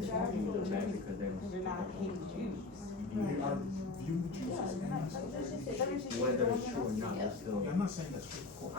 Because they're not hating Jews. They are viewed Jews as enemies. Whether it's true or not, it's still. Yeah, I'm not saying that's true, of course.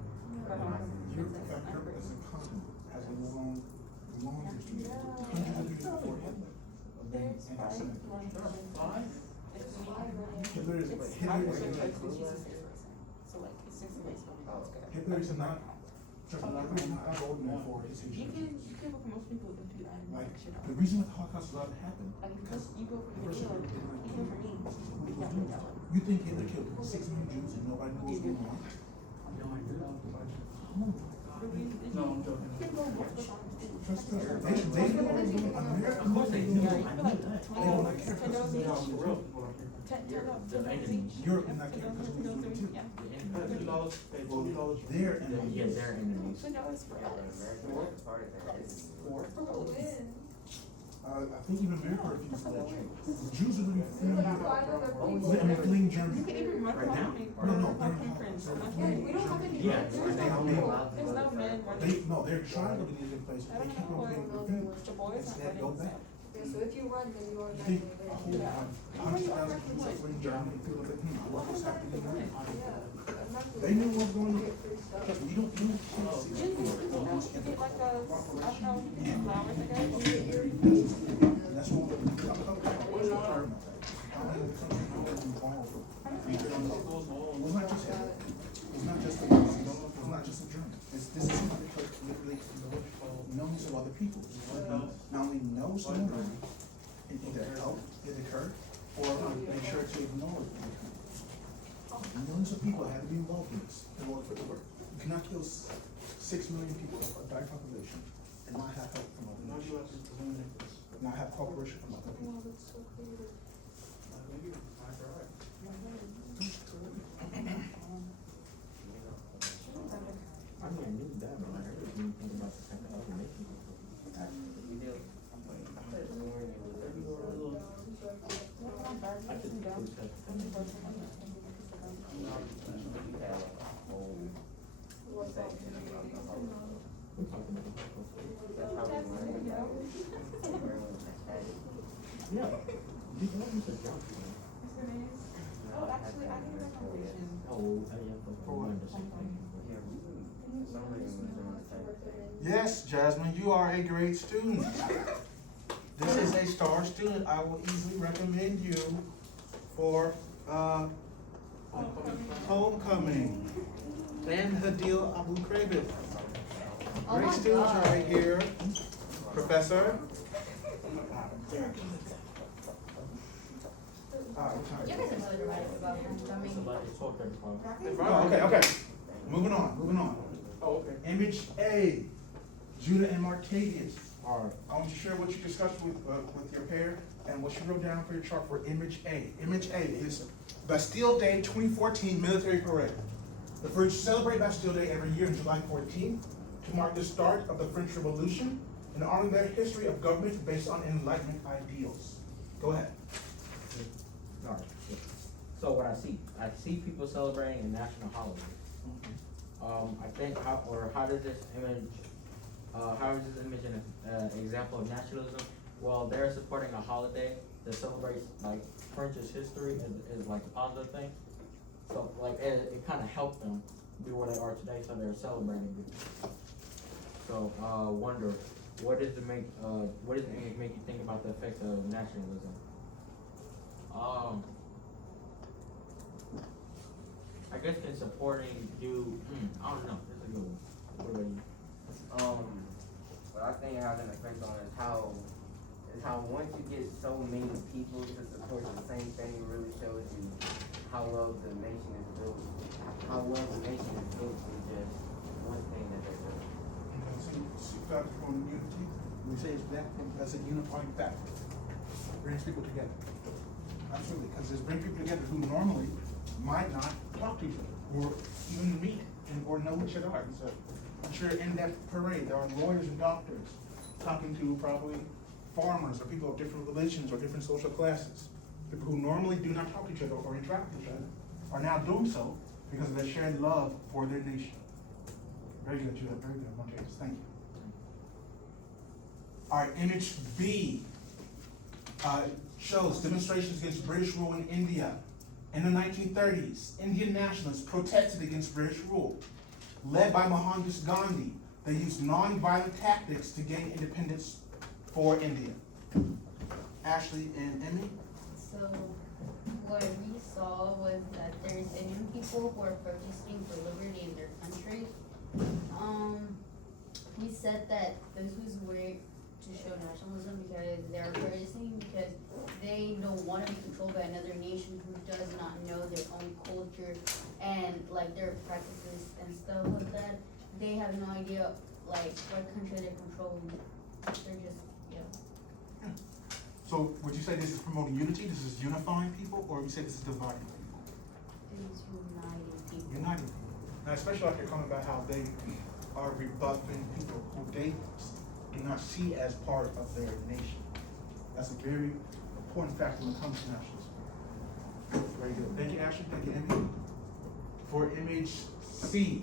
Europe as a continent has a long history, hundreds of years before Hitler, of being anti-Semitic. Hitler is not a golden man for his history. You can vote for most people if you Like, the reason why the Holocaust was allowed to happen, because you go for the first Hitler, Hitler did not you kill go for me. You think Hitler killed 6 million Jews and nobody knew what was going on? No, I'm joking. Trust me, they know what was going on. America, Of course they do. they will not care because they are real. Europe will not care because we do it too. Well, they're enemies. Yeah, they're enemies. I think even America refuses to let you. The Jews are really fleeing Germany. You can even run Right now? from No, my they're friends. We don't have any. Yeah, There's they no don't men. allow- There's no men. They're trying to get in place, but they keep on getting defeated. Instead, go back. Yeah, so if you run, then you are I not. think a whole hundred thousand people are fleeing Germany, people are like, what was happening there? They knew what was going on. You don't see That's what we're talking about. It's not just a Nazi, it's not just a German. This is somebody who literally knows of other people. Not only knows them, and either help it occur, or make sure to ignore it. Millions of people had to be involved in this in order for it to work. You cannot kill 6 million people, a dire population, and not have help from other nations. Not have cooperation from other people. I mean, I knew that, but I heard you think about the fact that other nations. I could do that. Yeah, you know, Mr. Johnson. Oh, actually, I need a recommendation. Oh, yeah, for one, the same thing. Yes, Jasmine, you are a great student. This is a star student. I will easily recommend you for homecoming. And Hadil Abu Kravit. Great students right here. Professor. You guys are really right about homecoming. Somebody talk that Oh, okay. Moving on. Oh, okay. Image A, Judah and Martavius. I want you to share what you discussed with your pair and what you wrote down for your chart for Image A. Image A is Bastille Day 2014 Military Parade. The French celebrate Bastille Day every year on July 14th to mark the start of the French Revolution and honor their history of government based on Enlightenment ideals. Go ahead. All right. So what I see people celebrating a national holiday. I think how does this image an example of nationalism? Well, they're supporting a holiday that celebrates like French's history is like a positive thing. So like it kind of helped them be where they are today, so they're celebrating it. So wonder what does it make you think about the effects of nationalism? I guess can supporting you, I don't know, that's a good one. What about you? What I think has an effect on is how once you get so many people to support the same thing, it really shows you how well the nation is built. How well the nation is built through just one thing that they're doing. See, factor on unity. We say it's that as a unifying factor. Brings people together. Absolutely, because it's bring people together who normally might not talk to each other or even meet or know each other are. So I'm sure in that parade there are lawyers and doctors talking to probably farmers or people of different religions or different social classes. People who normally do not talk to each other or interact with each other are now doing so because of their shared love for their nation. Very good, Judah, very good, Montes, thank you. All right, image B shows demonstrations against British rule in India. In the 1930s, Indian nationalists protested against British rule. Led by Mohandas Gandhi, they used non-violent tactics to gain independence for India. Ashley and Emmy? So what we saw was that there's Indian people who are protesting for liberty in their country. We said that this was way to show nationalism because they're protesting because they don't want to be controlled by another nation who does not know their own culture and like their practices and stuff like that. They have no idea like what country they're controlling. They're just, yeah. So would you say this is promoting unity, this is unifying people, or would you say this is dividing people? It's uniting people. Uniting people. Now, especially like you're talking about how they are rebuffing people who they do not see as part of their nation. That's a very important factor when it comes to nationalism. Very good. Thank you, Ashley. Thank you, Emmy. For image C,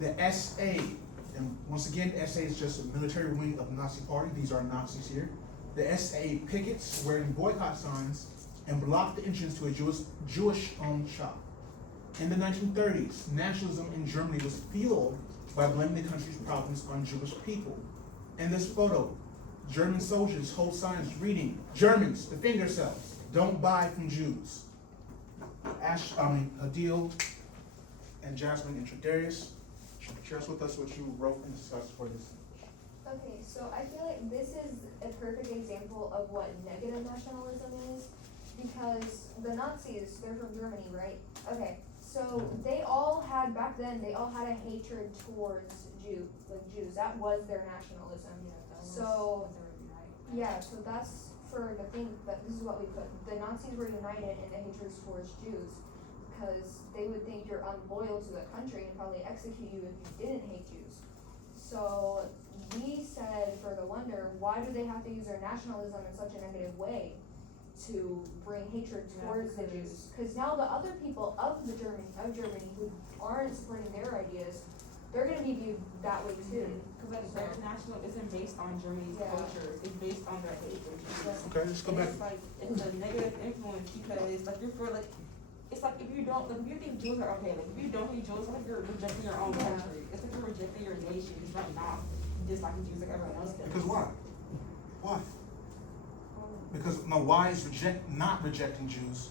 the SA, and once again, SA is just a military wing of the Nazi party. These are Nazis here. The SA pickets wearing boycott signs and blocked the entrance to a Jewish-owned shop. In the 1930s, nationalism in Germany was fueled by blaming the country's problems on Jewish people. In this photo, German soldiers hold signs reading, "Germans, defend yourselves, don't buy from Jews." Adil and Jasmine and Tradarius, share with us what you wrote and discussed for this. Okay, so I feel like this is a perfect example of what negative nationalism is, because the Nazis, they're from Germany, right? Okay, so they all had, back then, they all had a hatred towards Jews. That was their nationalism. So, yeah, so that's for the thing, that this is what we put. The Nazis were united in the hatred towards Jews, because they would think you're unloyal to the country and probably execute you if you didn't hate Jews. So we said, for the wonder, why do they have to use their nationalism in such a negative way to bring hatred towards the Jews? Because now the other people of Germany who aren't supporting their ideas, they're gonna be viewed that way too. Because their national isn't based on Germany's Yeah. culture, it's based on their hate for Jews. Okay, let's go And back. it's like, it's a negative influence because like you're for like, it's like if you don't, like if you think Jews are okay, like if you don't hate Jews, it's like you're rejecting your own Yeah. country. It's like you're rejecting your nation, it's not disliking Jews like everyone else does. Because why? Why? Because no, why is not rejecting Jews,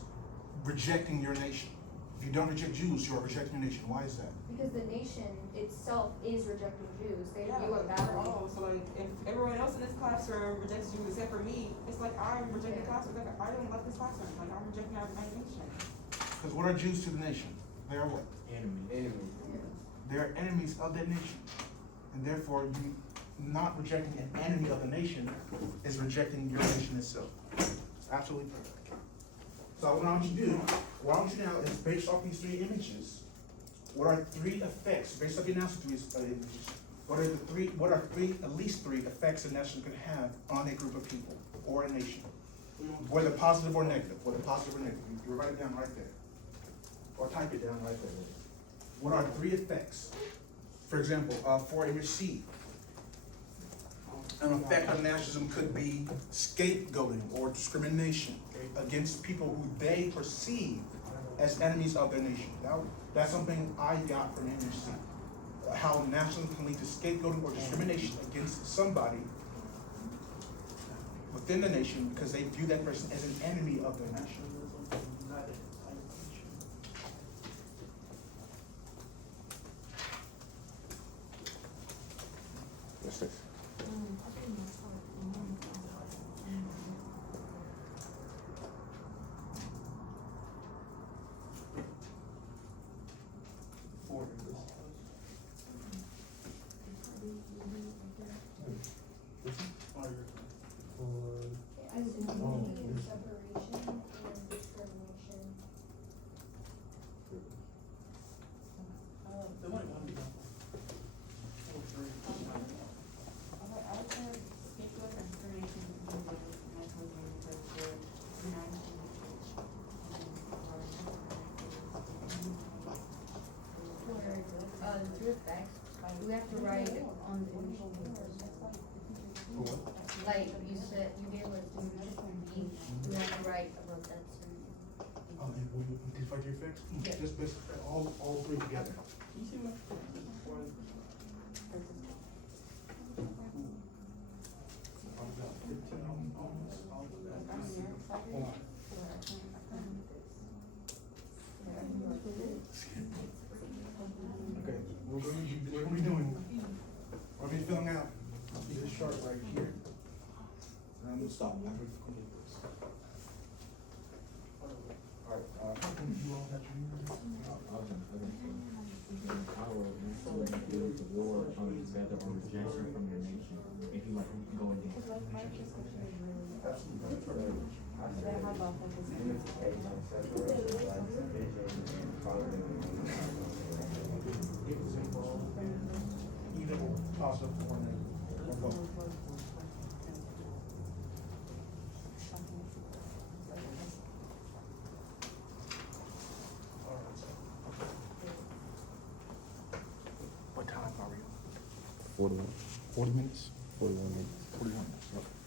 rejecting your nation? If you don't reject Jews, you are rejecting your nation. Why is that? Because the nation itself is rejecting Jews. They Yeah, view it like, badly. oh, so like if everyone else in this classroom rejects Jews except for me, it's like I'm rejecting the classroom. Like I don't like this classroom. Like I'm rejecting my nation. Because what are Jews to the nation? They are what? Enemies. They are enemies of that nation. And therefore, you not rejecting an enemy of the nation is rejecting your nation itself. Absolutely perfect. So what I want you to do, what I want you now is based off these three images, what are three effects, based off the analysis of these images, what are at least three effects a nation can have on a group of people or a nation? Whether positive or negative, You write it down right there. Or type it down right there. What are three effects? For example, for image C, an effect of nationalism could be scapegoating or discrimination against people who they perceive as enemies of their nation. That's something I got from image C. How nationalism can lead to scapegoating or discrimination against somebody within the nation because they view that person as an enemy of their nation. What's this? Identity, separation, and discrimination. through facts, we have to write on the initial papers. Like you said, you gave us the initial B, we have to write about that certain. These fight your effects, Yeah. just best, all three together. Okay, what are we doing? What are we filling out? This chart right here. And I'm gonna stop after we complete this. Alright, you all have your. Power to deal with the war together or rejection from your nation. If you like go against. Unification, separation, like division, following. It was involved in either positive or negative, or both. Alright, so. What time are we on? 41. 40 minutes? 41 minutes. 41 minutes, okay.